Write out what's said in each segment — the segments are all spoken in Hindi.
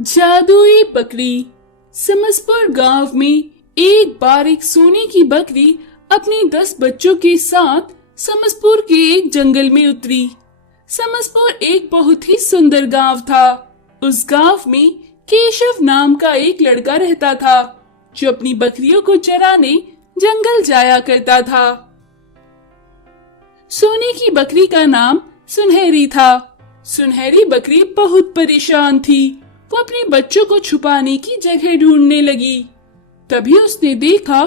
जादुई बकरी। समसपुर गांव में एक बार एक सोने की बकरी अपने 10 बच्चों के साथ समसपुर के एक जंगल में उतरी। समसपुर एक बहुत ही सुंदर गांव था। उस गांव में केशव नाम का एक लड़का रहता था जो अपनी बकरियों को चराने जंगल जाया करता था। सोने की बकरी का नाम सुनहरी था। सुनहरी बकरी बहुत परेशान थी। वो अपने बच्चों को छुपाने की जगह ढूंढने लगी। तभी उसने देखा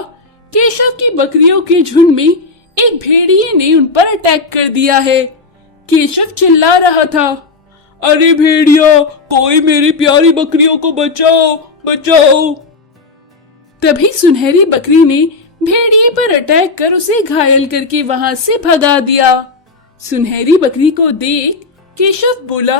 केशव की बकरियों के झुंड में एक भेड़िए ने उन पर अटैक कर दिया है। केशव चिल्ला रहा था, अरे भेड़िया, कोई मेरी प्यारी बकरियों को बचाओ बचाओ। तभी सुनहरी बकरी ने भेड़िए पर अटैक कर उसे घायल करके वहां से भगा दिया। सुनहरी बकरी को देख केशव बोला,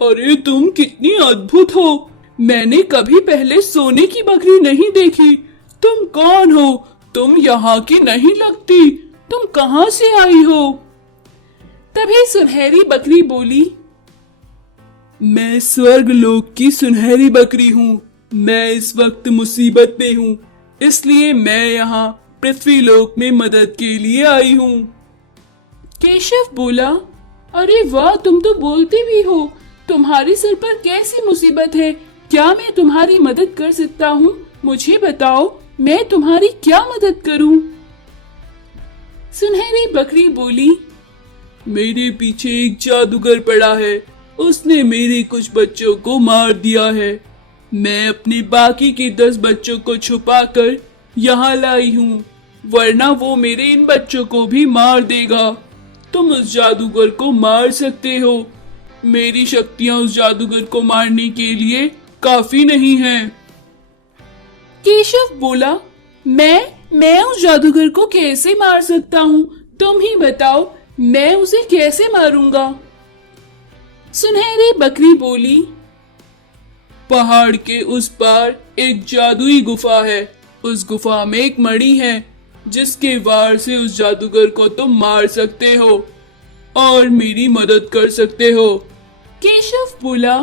अरे तुम कितनी अद्भुत हो। मैंने कभी पहले सोने की बकरी नहीं देखी। तुम कौन हो? तुम यहाँ की नहीं लगती। तुम कहाँ से आई हो? तभी सुनहरी बकरी बोली, मैं स्वर्ग लोक की सुनहरी बकरी हूँ। मैं इस वक्त मुसीबत में हूँ, इसलिए मैं यहाँ पृथ्वी लोक में मदद के लिए आई हूँ। केशव बोला, अरे वाह, तुम तो बोलती भी हो। तुम्हारे सर पर कैसी मुसीबत है? क्या मैं तुम्हारी मदद कर सकता हूँ? मुझे बताओ, मैं तुम्हारी क्या मदद करूँ? सुनहरी बकरी बोली, मेरे पीछे एक जादूगर पड़ा है। उसने मेरे कुछ बच्चों को मार दिया है। मैं अपने बाकी के 10 बच्चों को छुपाकर यहाँ लाई हूँ, वरना वो मेरे इन बच्चों को भी मार देगा। तुम उस जादूगर को मार सकते हो। मेरी शक्तियाँ उस जादूगर को मारने के लिए काफी नहीं हैं। केशव बोला, मैं उस जादूगर को कैसे मार सकता हूँ? तुम ही बताओ, मैं उसे कैसे मारूंगा? सुनहरी बकरी बोली, पहाड़ के उस पार एक जादुई गुफा है। उस गुफा में एक मणि है जिसके वार से उस जादूगर को तुम मार सकते हो और मेरी मदद कर सकते हो। केशव बोला,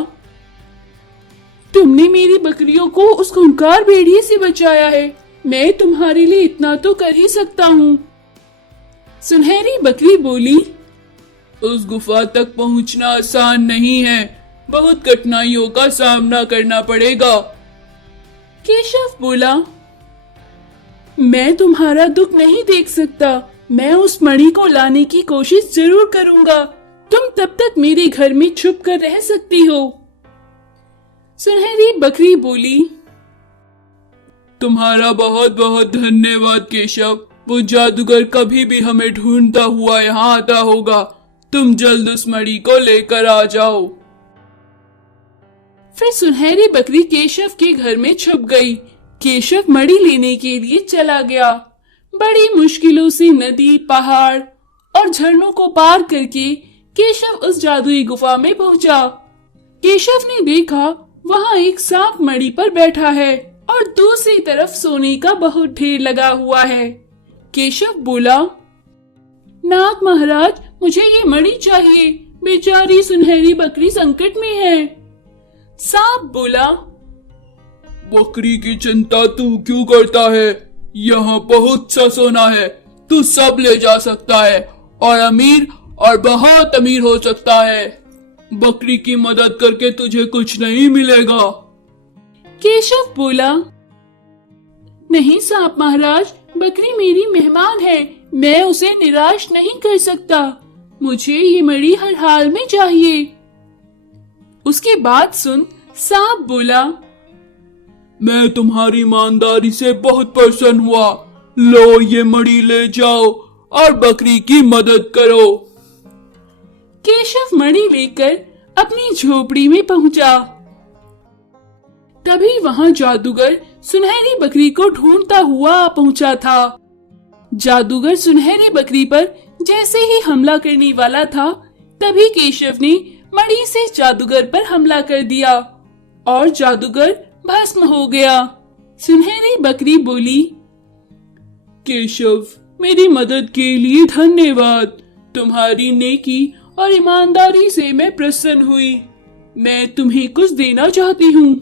तुमने मेरी बकरियों को उस खूंखार भेड़िए से बचाया है। मैं तुम्हारे लिए इतना तो कर ही सकता हूँ। सुनहरी बकरी बोली, उस गुफा तक पहुँचना आसान नहीं है। बहुत कठिनाइयों का सामना करना पड़ेगा। केशव बोला, मैं तुम्हारा दुख नहीं देख सकता। मैं उस मणि को लाने की कोशिश जरूर करूंगा। तुम तब तक मेरे घर में छुप कर रह सकती हो। सुनहरी बकरी बोली, तुम्हारा बहुत बहुत धन्यवाद केशव। वो जादूगर कभी भी हमें ढूंढता हुआ यहाँ आता होगा। तुम जल्द उस मणि को लेकर आ जाओ। फिर सुनहरी बकरी केशव के घर में छुप गई। केशव मणि लेने के लिए चला गया। बड़ी मुश्किलों से नदी, पहाड़ और झरनों को पार करके केशव उस जादुई गुफा में पहुंचा। केशव ने देखा वहां एक सांप मणि पर बैठा है और दूसरी तरफ सोने का बहुत ढेर लगा हुआ है। केशव बोला, नाग महाराज, मुझे ये मणि चाहिए। बेचारी सुनहरी बकरी संकट में है। सांप बोला, बकरी की चिंता तू क्यों करता है? यहाँ बहुत सा सोना है। तू सब ले जा सकता है और अमीर और बहुत अमीर हो सकता है। बकरी की मदद करके तुझे कुछ नहीं मिलेगा। केशव बोला, नहीं सांप महाराज, बकरी मेरी मेहमान है। मैं उसे निराश नहीं कर सकता। मुझे ये मणि हर हाल में चाहिए। उसकी बात सुन सांप बोला, मैं तुम्हारी ईमानदारी से बहुत प्रसन्न हुआ। लो ये मणि ले जाओ और बकरी की मदद करो। केशव मणि लेकर अपनी झोपड़ी में पहुंचा। तभी वहां जादूगर सुनहरी बकरी को ढूंढता हुआ पहुंचा था। जादूगर सुनहरी बकरी पर जैसे ही हमला करने वाला था, तभी केशव ने मणि से जादूगर पर हमला कर दिया और जादूगर भस्म हो गया। सुनहरी बकरी बोली, केशव, मेरी मदद के लिए धन्यवाद। तुम्हारी नेकी और ईमानदारी से मैं प्रसन्न हुई। मैं तुम्हें कुछ देना चाहती हूँ।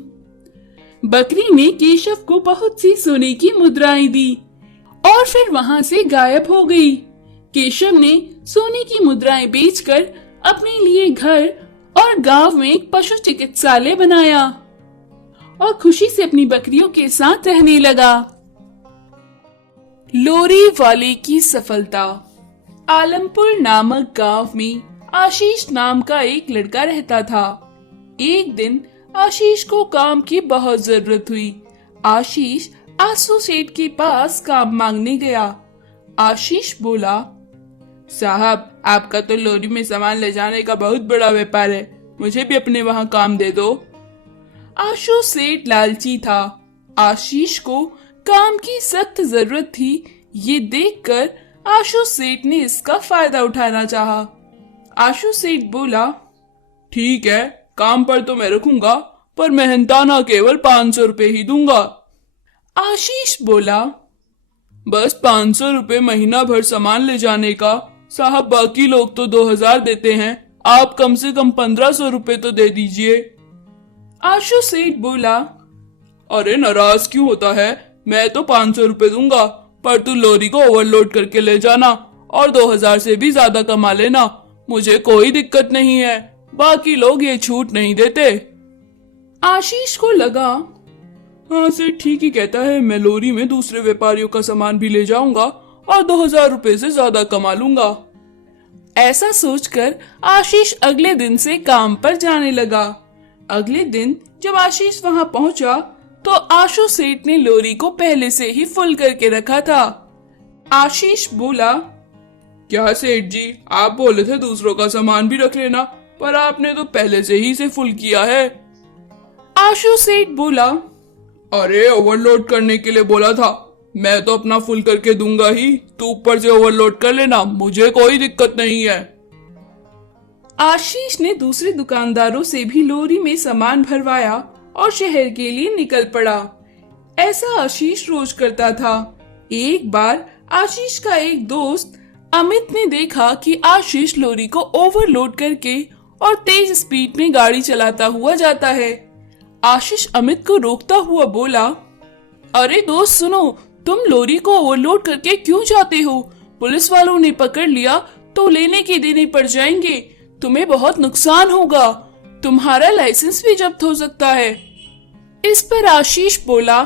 बकरी ने केशव को बहुत सी सोने की मुद्राएं दी और फिर वहां से गायब हो गई। केशव ने सोने की मुद्राएं बेचकर अपने लिए घर और गांव में एक पशु चिकित्सालय बनाया और खुशी से अपनी बकरियों के साथ रहने लगा। लोरी वाले की सफलता। आलमपुर नामक गांव में आशीष नाम का एक लड़का रहता था। एक दिन आशीष को काम की बहुत जरूरत हुई। आशीष आसू सेठ के पास काम मांगने गया। आशीष बोला, साहब आपका तो लोरी में सामान ले जाने का बहुत बड़ा व्यापार है, मुझे भी अपने वहाँ काम दे दो। आशु सेठ लालची था। आशीष को काम की सख्त जरूरत थी। ये देखकर आशु सेठ ने इसका फायदा उठाना चाहा। आशु सेठ बोला, ठीक है, काम पर तो मैं रखूंगा, पर मेहनताना केवल 500 रुपए ही दूंगा। आशीष बोला, बस 500 रुपए महीना भर सामान ले जाने का, साहब बाकी लोग तो 2000 देते हैं, आप कम से कम 1500 रुपए तो दे दीजिए। आशु सेठ बोला, अरे नाराज क्यों होता है, मैं तो 500 रुपए दूंगा, पर तू लोरी को ओवरलोड करके ले जाना और 2000 से भी ज्यादा कमा लेना, मुझे कोई दिक्कत नहीं है, बाकी लोग ये छूट नहीं देते। आशीष को लगा, हाँ सेठ ठीक ही कहता है, मैं लोरी में दूसरे व्यापारियों का सामान भी ले जाऊंगा और 2000 रुपए से ज्यादा कमा लूंगा। ऐसा सोचकर आशीष अगले दिन से काम पर जाने लगा। अगले दिन जब आशीष वहां पहुंचा तो आशु सेठ ने लोरी को पहले से ही फुल करके रखा था। आशीष बोला, क्या सेठ जी, आप बोले थे दूसरों का सामान भी रख लेना, पर आपने तो पहले से ही इसे फुल किया है। आशु सेठ बोला, अरे ओवरलोड करने के लिए बोला था, मैं तो अपना फुल करके दूंगा ही, तू ऊपर से ओवरलोड कर लेना, मुझे कोई दिक्कत नहीं है। आशीष ने दूसरे दुकानदारों से भी लोरी में सामान भरवाया और शहर के लिए निकल पड़ा। ऐसा आशीष रोज करता था। एक बार आशीष का एक दोस्त अमित ने देखा कि आशीष लोरी को ओवरलोड करके और तेज स्पीड में गाड़ी चलाता हुआ जाता है। आशीष अमित को रोकता हुआ बोला, अरे दोस्त सुनो, तुम लोरी को ओवरलोड करके क्यों जाते हो? पुलिस वालों ने पकड़ लिया तो लेने के देने पड़ जाएंगे, तुम्हें बहुत नुकसान होगा, तुम्हारा लाइसेंस भी जब्त हो सकता है। इस पर आशीष बोला,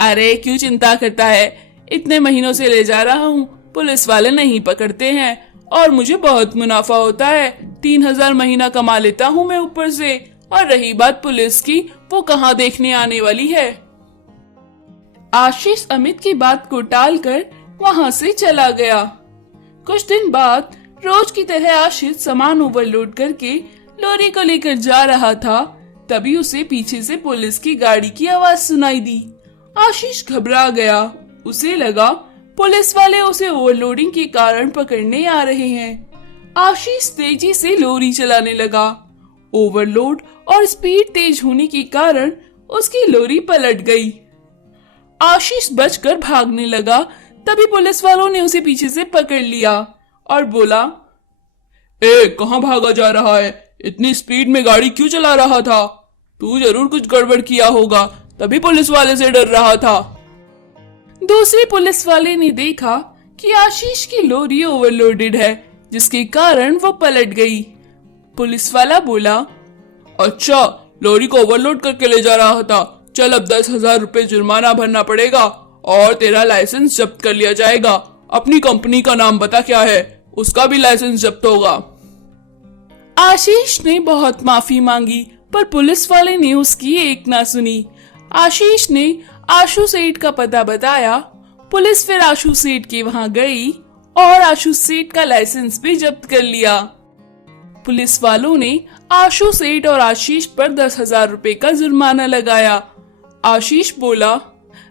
अरे क्यों चिंता करता है, इतने महीनों से ले जा रहा हूँ, पुलिस वाले नहीं पकड़ते हैं और मुझे बहुत मुनाफा होता है, 3000 महीना कमा लेता हूँ मैं ऊपर से, और रही बात पुलिस की, वो कहाँ देखने आने वाली है। आशीष अमित की बात को टालकर वहाँ से चला गया। कुछ दिन बाद रोज की तरह आशीष सामान ओवरलोड करके लोरी को लेकर जा रहा था, तभी उसे पीछे से पुलिस की गाड़ी की आवाज सुनाई दी। आशीष घबरा गया, उसे लगा पुलिस वाले उसे ओवरलोडिंग के कारण पकड़ने आ रहे हैं। आशीष तेजी से लोरी चलाने लगा। ओवरलोड और स्पीड तेज होने के कारण उसकी लोरी पलट गई। आशीष बचकर भागने लगा, तभी पुलिस वालों ने उसे पीछे से पकड़ लिया और बोला, ए कहाँ भागा जा रहा है, इतनी स्पीड में गाड़ी क्यों चला रहा था? तू जरूर कुछ गड़बड़ किया होगा, तभी पुलिस वाले से डर रहा था। दूसरे पुलिस वाले ने देखा कि आशीष की लोरी ओवरलोडेड है, जिसके कारण वो पलट गई। पुलिस वाला बोला, अच्छा लोरी को ओवरलोड करके ले जा रहा था, चल अब 10,000 रुपए जुर्माना भरना पड़ेगा और तेरा लाइसेंस जब्त कर लिया जाएगा। अपनी कंपनी का नाम बता क्या है, उसका भी लाइसेंस जब्त होगा। आशीष ने बहुत माफी मांगी, पर पुलिस वाले ने उसकी एक ना सुनी। आशीष ने आशु सेठ का पता बताया। पुलिस फिर आशु सेठ के वहां गई और आशु सेठ का लाइसेंस भी जब्त कर लिया। पुलिस वालों ने आशु सेठ और आशीष पर 10,000 रुपए का जुर्माना लगाया। आशीष बोला,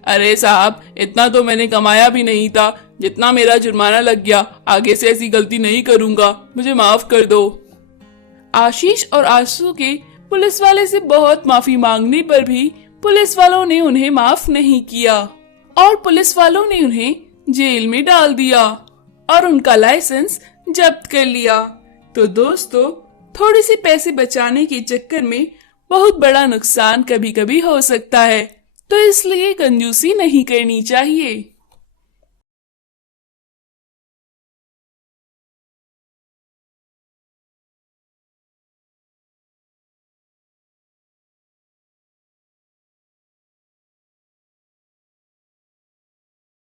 अरे साहब इतना तो मैंने कमाया भी नहीं था, जितना मेरा जुर्माना लग गया, आगे से ऐसी गलती नहीं करूंगा, मुझे माफ कर दो। आशीष और आशु के पुलिस वाले से बहुत माफी मांगने पर भी पुलिस वालों ने उन्हें माफ नहीं किया और पुलिस वालों ने उन्हें जेल में डाल दिया और उनका लाइसेंस जब्त कर लिया। तो दोस्तों, थोड़ी सी पैसे बचाने के चक्कर में बहुत बड़ा नुकसान कभी कभी हो सकता है, तो इसलिए कंजूसी नहीं करनी चाहिए।